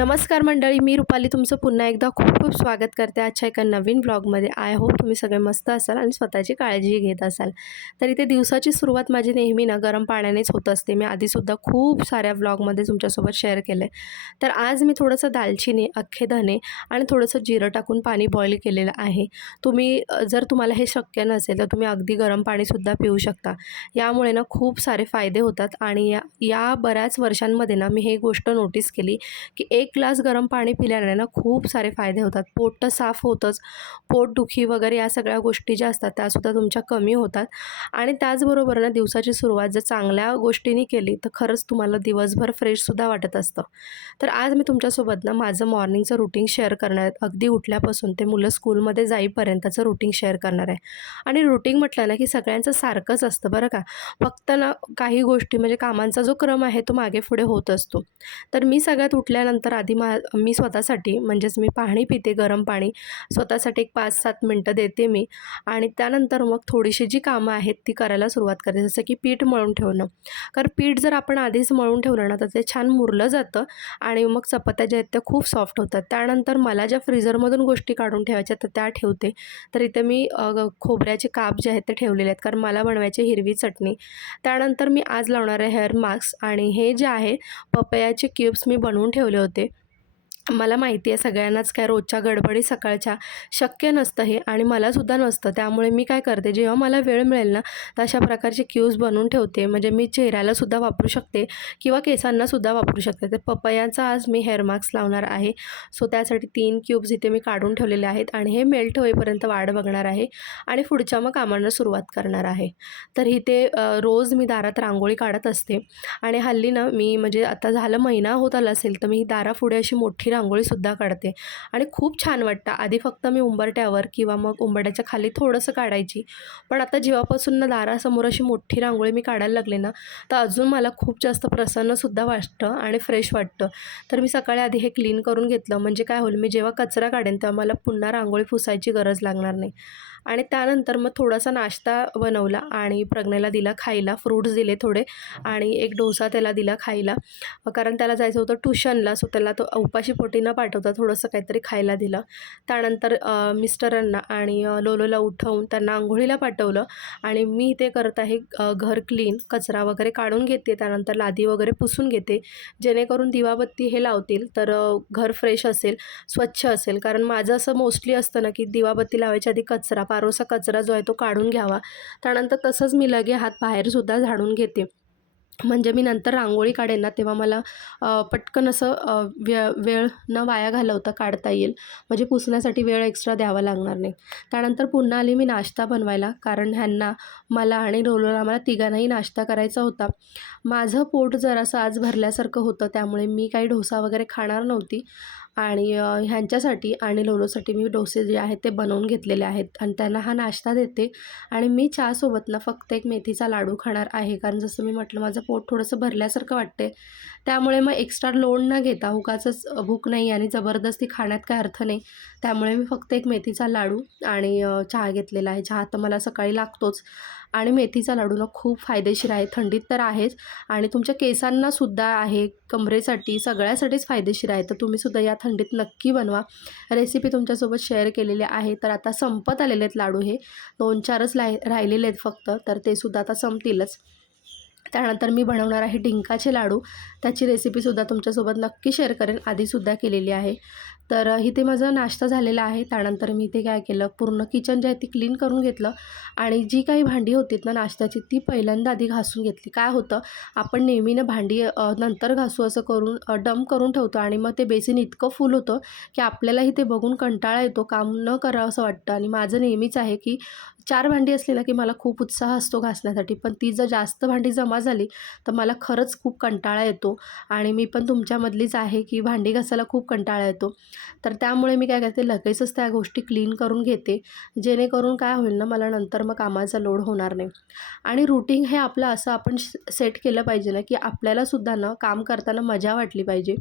नमस्कार मंडळी, मी रुपाली तुमचं पुन्हा एकदा खूप खूप स्वागत करते आजच्या एका नवीन व्लॉगमध्ये. आय होप तुम्ही सगळे मस्त असाल आणि स्वतःची काळजी घेत असाल. तर इथे दिवसाची सुरुवात माझी नेहमी गरम पाण्यानेच होत असते. मी आधीसुद्धा खूप साऱ्या व्लॉगमध्ये तुमच्यासोबत शेअर केलं आहे. तर आज मी थोडंसं दालचिनी, अख्खे धने आणि थोडंसं जिरं टाकून पाणी बॉईल केलेलं आहे. जर तुम्हाला हे शक्य नसेल तर तुम्ही अगदी गरम पाणीसुद्धा पिऊ शकता. यामुळे खूप सारे फायदे होतात आणि या बऱ्याच वर्षांमध्ये मी हे गोष्ट नोटीस केली की एक ग्लास गरम पाणी पिल्याने खूप सारे फायदे होतात. पोट तर साफ होतंच, पोटदुखी वगैरे या सगळ्या गोष्टी ज्या असतात त्यासुद्धा तुमच्या कमी होतात आणि त्याचबरोबर दिवसाची सुरुवात जर चांगल्या गोष्टींनी केली तर खरंच तुम्हाला दिवसभर फ्रेशसुद्धा वाटत असतं. तर आज मी तुमच्यासोबत माझं मॉर्निंगचं रुटीन शेअर करणार आहे. अगदी उठल्यापासून ते मुलं स्कूलमध्ये जाईपर्यंतचं रुटीन शेअर करणार आहे. आणि रुटीन म्हटलं की सगळ्यांचं सारखंच असतं बरं का. फक्त काही गोष्टी म्हणजे कामांचा जो क्रम आहे तो मागे पुढे होत असतो. तर मी सगळ्यात उठल्यानंतर आधी मी स्वतःसाठी म्हणजेच मी पाणी पिते, गरम पाणी स्वतःसाठी एक 5-7 मिनटं देते मी आणि त्यानंतर मग थोडीशी जी कामं आहेत ती करायला सुरुवात करते. जसं की पीठ मळून ठेवणं. कारण पीठ जर आपण आधीच मळून ठेवलं तर ते छान मुरलं जातं आणि मग चपात्या ज्या आहेत त्या खूप सॉफ्ट होतात. त्यानंतर मला ज्या फ्रीझरमधून गोष्टी काढून ठेवायच्या तर त्या ठेवते. तर इथे मी खोबऱ्याचे काप जे आहेत ते ठेवलेले आहेत कारण मला बनवायची हिरवी चटणी. त्यानंतर मी आज लावणार आहे हेअर मास्क आणि हे जे आहे पपयाचे क्यूब्स मी बनवून ठेवले होते. मला माहिती आहे सगळ्यांनाच काय रोजच्या गडबडी सकाळच्या शक्य नसतं हे आणि मलासुद्धा नसतं. त्यामुळे मी काय करते जेव्हा मला वेळ मिळेल तर अशा प्रकारचे क्यूब्स बनवून ठेवते. म्हणजे मी चेहऱ्यालासुद्धा वापरू शकते किंवा केसांनासुद्धा वापरू शकते. तर पपयांचा आज मी हेअर मास्क लावणार आहे. सो त्यासाठी 3 क्यूब्स इथे मी काढून ठेवलेले आहेत आणि हे मेल्ट होईपर्यंत वाट बघणार आहे आणि पुढच्या मग कामांना सुरुवात करणार आहे. तर इथे रोज मी दारात रांगोळी काढत असते आणि हल्ली मी म्हणजे आता झालं महिना होत आला असेल तर मी दारापुढे अशी मोठी रांगोळीसुद्धा काढते आणि खूप छान वाटतं. आधी फक्त मी उंबरट्यावर किंवा मग उंबरट्याच्या खाली थोडंसं काढायची, पण आता जेव्हापासून दारासमोर अशी मोठी रांगोळी मी काढायला लागले तर अजून मला खूप जास्त प्रसन्नसुद्धा वाटतं आणि फ्रेश वाटतं. तर मी सकाळी आधी हे क्लीन करून घेतलं म्हणजे काय होईल, मी जेव्हा कचरा काढेन तेव्हा मला पुन्हा रांगोळी पुसायची गरज लागणार नाही. आणि त्यानंतर मग थोडासा नाश्ता बनवला आणि प्रज्ञेला दिला खायला. फ्रूट्स दिले थोडे आणि एक डोसा त्याला दिला खायला कारण त्याला जायचं होतं ट्युशनला. सो त्याला तो उपाशी पोटी न पाठवता थोडंसं काहीतरी खायला दिलं. त्यानंतर मिस्टरांना आणि लोलोला उठवून त्यांना अंघोळीला पाठवलं आणि मी ते करत आहे घर क्लीन, कचरा वगैरे काढून घेते. त्यानंतर लादी वगैरे पुसून घेते जेणेकरून दिवाबत्ती हे लावतील तर घर फ्रेश असेल, स्वच्छ असेल. कारण माझं असं मोस्टली असतं की दिवाबत्ती लावायच्या आधी पारोसा कचरा जो आहे तो काढून घ्यावा. त्यानंतर तसंच मी लगे हात बाहेरसुद्धा झाडून घेते. म्हणजे मी नंतर रांगोळी काढेन तेव्हा मला पटकन असं वेळ न वाया घालवता काढता येईल. म्हणजे पुसण्यासाठी वेळ एक्स्ट्रा द्यावा लागणार नाही. त्यानंतर पुन्हा आली मी नाश्ता बनवायला कारण ह्यांना, मला आणि लोलोला, मला तिघांनाही नाश्ता करायचा होता. माझं पोट जरासं आज भरल्यासारखं होतं त्यामुळे मी काही डोसा वगैरे खाणार नव्हती आणि ह्यांच्यासाठी आणि लोलोसाठी मी डोसे जे आहेत ते बनवून घेतलेले आहेत आणि त्यांना हा नाश्ता देते. आणि मी चहासोबत फक्त एक मेथीचा लाडू खाणार आहे कारण जसं मी म्हटलं माझं पोट थोडंसं भरल्यासारखं वाटते. त्यामुळे मग एक्स्ट्रा लोड न घेता उगाचच भूक नाही आणि जबरदस्ती खाण्यात काय अर्थ नाही. त्यामुळे मी फक्त एक मेथीचा लाडू आणि चहा घेतलेला आहे. चहा तर मला सकाळी लागतोच आणि मेथीचा लाडू खूप फायदेशीर आहे. थंडीत तर आहेच आणि तुमच्या केसांनासुद्धा आहे, कमरेसाठी, सगळ्यासाठीच फायदेशीर आहे. तर तुम्हीसुद्धा या थंडीत नक्की बनवा. रेसिपी तुमच्यासोबत शेअर केलेली आहे. तर आता संपत आलेले आहेत लाडू, हे 2-4च राहिलेले आहेत फक्त, तर ते सुद्धा आता संपतीलच. त्यानंतर मी बनवणार आहे डिंकाचे लाडू. त्याची रेसिपीसुद्धा तुमच्यासोबत नक्की शेअर करेन, आधीसुद्धा केलेली आहे. तर इथे माझा नाश्ता झालेला आहे. त्यानंतर मी इथे काय केलं, पूर्ण किचन जे आहे ती क्लीन करून घेतलं आणि जी काही भांडी होतीत नाश्त्याची ती पहिल्यांदा आधी घासून घेतली. काय होतं, आपण नेहमी भांडी नंतर घासू असं करून डंप करून ठेवतो आणि मग ते बेसिन इतकं फुल होतं की आपल्यालाही ते बघून कंटाळा येतो, काम न करावं असं वाटतं. आणि माझं नेहमीच आहे की 4 भांडी असली की मला खूप उत्साह असतो घासण्यासाठी, पण ती जर जास्त भांडी जमा झाली तर मला खरंच खूप कंटाळा येतो आणि मी पण तुमच्यामधलीच आहे की भांडी घासायला खूप कंटाळा येतो. तर त्यामुळे मी काय करते, लगेचच त्या गोष्टी क्लीन करून घेते जेणेकरून काय होईल मला नंतर मग कामाचा लोड होणार नाही. आणि रूटीन हे आपलं असं आपण सेट केलं पाहिजे की आपल्यालासुद्धा काम करताना मजा वाटली पाहिजे.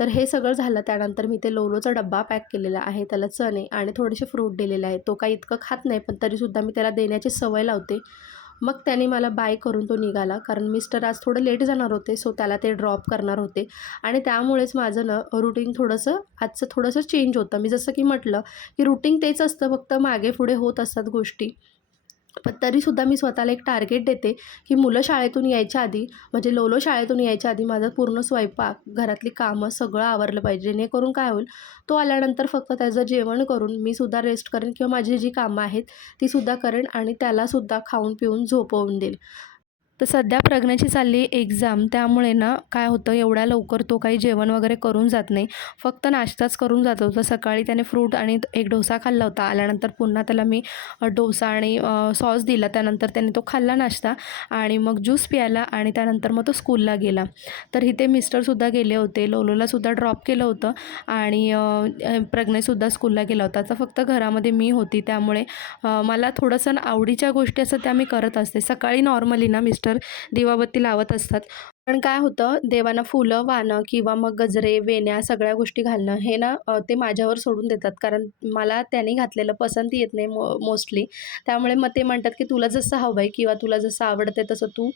तर हे सगळं झालं. त्यानंतर मी ते लोलोचा डब्बा पॅक केलेला आहे, त्याला चणे आणि थोडेसे फ्रूट दिलेले आहेत. तो काही इतकं खात नाही पण तरीसुद्धा मी त्याला देण्याची सवय लावते. मग त्याने मला बाय करून तो निघाला, कारण मिस्टर आज थोडं लेट जाणार होते, सो त्याला ते ड्रॉप करणार होते आणि त्यामुळेच माझं ना रुटीन थोडंसं आजचं थोडंसं चेंज होतं. मी जसं की म्हटलं, की रुटीन तेच असतं, फक्त मागे-पुढे होत असतात गोष्टी. पण तरीसुद्धा मी स्वतःला एक टार्गेट देते, की मुलं शाळेतून यायच्या आधी, म्हणजे लोलो शाळेतून यायच्या आधी माझा पूर्ण स्वयंपाक, घरातली कामं सगळं आवरलं पाहिजे. जेणेकरून काय होईल, तो आल्यानंतर फक्त त्याचं जेवण करून मी सुद्धा रेस्ट करेन किंवा माझी जी कामं आहेत ती सुद्धा करेन आणि त्यालासुद्धा खाऊन पिऊन झोपवून देईल. तर सध्या प्रज्ञाची चालली आहे एक्झाम, त्यामुळे ना काय होतं, एवढ्या लवकर तो काही जेवण वगैरे करून जात नाही. फक्त नाश्ताच करून जातो. तर सकाळी त्याने फ्रूट आणि एक डोसा खाल्ला होता. आल्यानंतर पुन्हा त्याला मी डोसा आणि सॉस दिला. त्यानंतर त्याने तो खाल्ला नाश्ता आणि मग ज्यूस प्यायला आणि त्यानंतर मग तो स्कूलला गेला. तर इथे मिस्टरसुद्धा गेले होते. लोलोलासुद्धा ड्रॉप केलं होतं आणि प्रज्ञासुद्धा स्कूलला गेला होता. तर फक्त घरामध्ये मी होती, त्यामुळे मला थोडंसं आवडीच्या गोष्टी असतात त्या मी करत असते. सकाळी नॉर्मली ना मिस्टर दिवाबत्ती लावत असतात. पण काय होतं, देवांना फुलं वाहणं किंवा मग गजरे, वेण्या सगळ्या गोष्टी घालणं हे ना ते माझ्यावर सोडून देतात. कारण मला त्याने घातलेलं पसंती येत नाही मोस्टली. त्यामुळे मग ते म्हणतात, की तुला जसं हवं आहे किंवा तुला जसं आवडतं तसं तू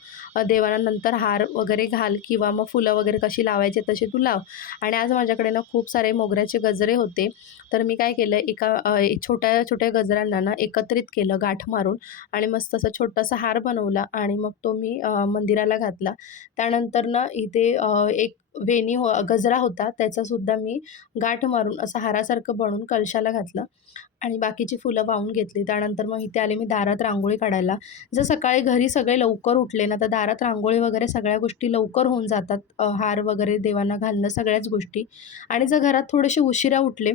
देवांना नंतर हार वगैरे घाल किंवा मग फुलं वगैरे कशी लावायची तशी तू लाव. आणि आज माझ्याकडे ना खूप सारे मोगऱ्याचे गजरे होते. तर मी काय केलं, एका छोट्या-छोट्या गजऱ्यांना ना एकत्रित केलं गाठ मारून आणि मस्त असा छोटासा हार बनवला आणि मग तो मी मंदिराला घातला. त्यानंतर ना इथे एक गजरा होता, त्याचासुद्धा मी गाठ मारून असं हारासारखं बनवून कलशाला घातलं आणि बाकीची फुलं वाहून घेतली. त्यानंतर मग इथे आले मी दारात रांगोळी काढायला. जर सकाळी घरी सगळे लवकर उठले ना, तर दारात रांगोळी वगैरे सगळ्या गोष्टी लवकर होऊन जातात. हार वगैरे देवांना घालणं सगळ्याच गोष्टी. आणि जर घरात थोडेसे उशिरा उठले,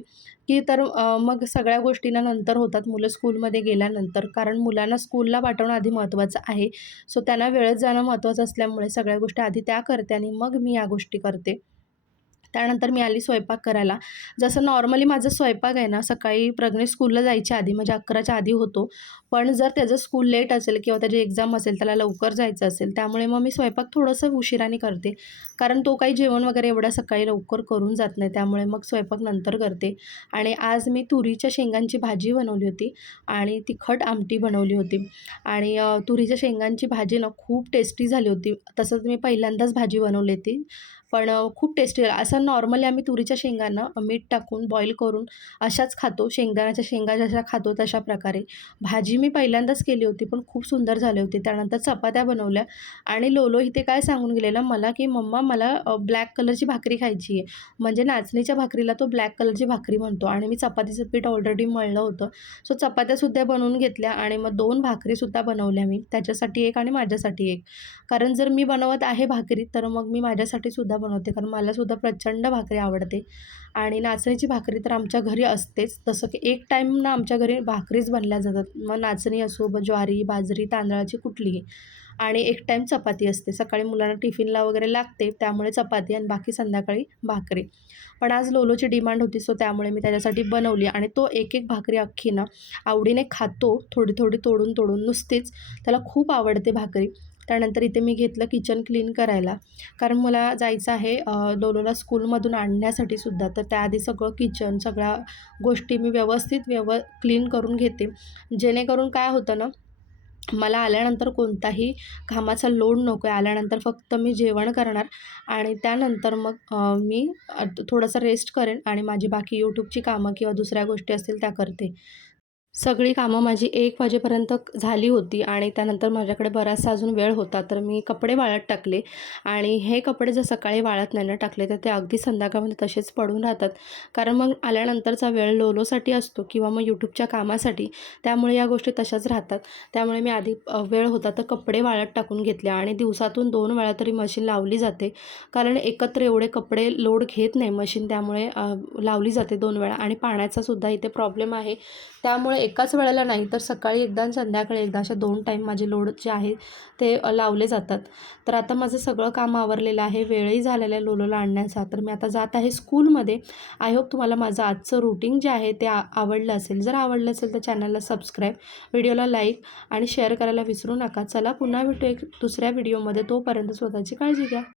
की तर मग सगळ्या गोष्टींना नंतर होतात मुलं स्कूलमध्ये गेल्यानंतर. कारण मुलांना स्कूलला पाठवणं आधी महत्त्वाचं आहे. सो त्यांना वेळेत जाणं महत्त्वाचं असल्यामुळे सगळ्या गोष्टी आधी त्या करते आणि मग मी या गोष्टी करते. त्यानंतर मी आली स्वयंपाक करायला. जसं नॉर्मली माझा स्वयंपाक आहे ना, सकाळी प्रज्ञेश स्कूलला जायच्या आधी म्हणजे 11च्या आधी होतो. पण जर त्याचं स्कूल लेट असेल किंवा त्याची एक्झाम असेल, त्याला लवकर जायचं असेल, त्यामुळे मग मी स्वयंपाक थोडंसं उशिराने करते. कारण तो काही जेवण वगैरे एवढ्या सकाळी लवकर करून जात नाही. त्यामुळे मग स्वयंपाक नंतर करते. आणि आज मी तुरीच्या शेंगांची भाजी बनवली होती आणि तिखट आमटी बनवली होती. आणि तुरीच्या शेंगांची भाजी ना खूप टेस्टी झाली होती. तसंच मी पहिल्यांदाच भाजी बनवली होती. पण खूप टेस्टी असं नॉर्मली आम्ही तुरीच्या शेंगांना मीठ टाकून बॉईल करून अशाच खातो. शेंगदाण्याच्या शेंगा जशा खातो तशा प्रकारे. भाजी मी पहिल्यांदाच केली होती, पण खूप सुंदर झाली होती. त्यानंतर चपात्या बनवल्या आणि लोलो इथे काय सांगून गेलेला मला, की "मम्मा मला ब्लॅक कलरची भाकरी खायची आहे." म्हणजे नाचणीच्या भाकरीला तो ब्लॅक कलरची भाकरी म्हणतो आणि मी चपातीचं पीठ ऑलरेडी मळलं होतं. सो चपात्यासुद्धा बनवून घेतल्या आणि मग 2 भाकरीसुद्धा बनवल्या मी. त्याच्यासाठी 1 आणि माझ्यासाठी 1. कारण जर मी बनवत आहे भाकरी, तर मग मी माझ्यासाठी सुद्धा बनवते. कारण मलासुद्धा प्रचंड भाकरी आवडते आणि नाचणीची भाकरी तर आमच्या घरी असतेच. तसं की एक टाईम ना आमच्या घरी भाकरीच बनल्या जातात. मग नाचणी असो, ज्वारी, बाजरी, तांदळाची कुठलीही. आणि एक टाईम चपाती असते. सकाळी मुलांना टिफिनला वगैरे लागते, त्यामुळे चपाती आणि बाकी संध्याकाळी भाकरी. पण आज लोलोची डिमांड होती, सो त्यामुळे मी त्याच्यासाठी बनवली आणि तो एक भाकरी अख्खी ना आवडीने खातो, थोडी-थोडी तोडून-तोडून नुसतीच. त्याला खूप आवडते भाकरी. त्यानंतर इथे मी घेतलं किचन क्लीन करायला. कारण मला जायचं आहे लोलोला स्कूलमधून आणण्यासाठी सुद्धा. तर त्याआधी सगळं किचन, सगळ्या गोष्टी मी व्यवस्थित क्लीन करून घेते. जेणेकरून काय होतं ना, मला आल्यानंतर कोणताही कामाचा लोड नको आहे. आल्यानंतर फक्त मी जेवण करणार आणि त्यानंतर मग मी थोडंसं रेस्ट करेन आणि माझी बाकी यूट्यूबची कामं किंवा दुसऱ्या गोष्टी असतील त्या करते. सगळी कामं माझी 1 वाजेपर्यंत झाली होती आणि त्यानंतर माझ्याकडे बराचसा अजून वेळ होता. तर मी कपडे वाळत टाकले आणि हे कपडे जर सकाळी वाळत नाही ना टाकले, तर ते अगदी संध्याकाळमध्ये तसेच पडून राहतात. कारण मग आल्यानंतरचा वेळ लोलोसाठी असतो किंवा मग यूट्यूबच्या कामासाठी. त्यामुळे या गोष्टी तशाच राहतात. त्यामुळे मी आधी वेळ होता तर कपडे वाळत टाकून घेतले आणि दिवसातून 2 वेळा तरी मशीन लावली जाते. कारण एकत्र एवढे कपडे लोड घेत नाही मशीन, त्यामुळे लावली जाते 2 वेळा. आणि पाण्याचासुद्धा इथे प्रॉब्लेम आहे. त्यामुळे एकाच वेळेला नाही, तर सकाळी एकदा आणि संध्याकाळी एकदा अशा 2 टाईम माझे लोड जे आहे ते लावले जातात. तर आता माझं सगळं काम आवरलेलं आहे. वेळही झालेला आहे लोलोला आणण्याचा. तर मी आता जात आहे स्कूलमध्ये. आय होप तुम्हाला माझं आजचं रुटीन जे आहे ते आवडलं असेल. जर आवडलं असेल तर चॅनलला सबस्क्राईब, व्हिडिओला लाईक आणि शेअर करायला विसरू नका. चला पुन्हा भेटू एक दुसऱ्या व्हिडिओमध्ये. तोपर्यंत स्वतःची काळजी घ्या.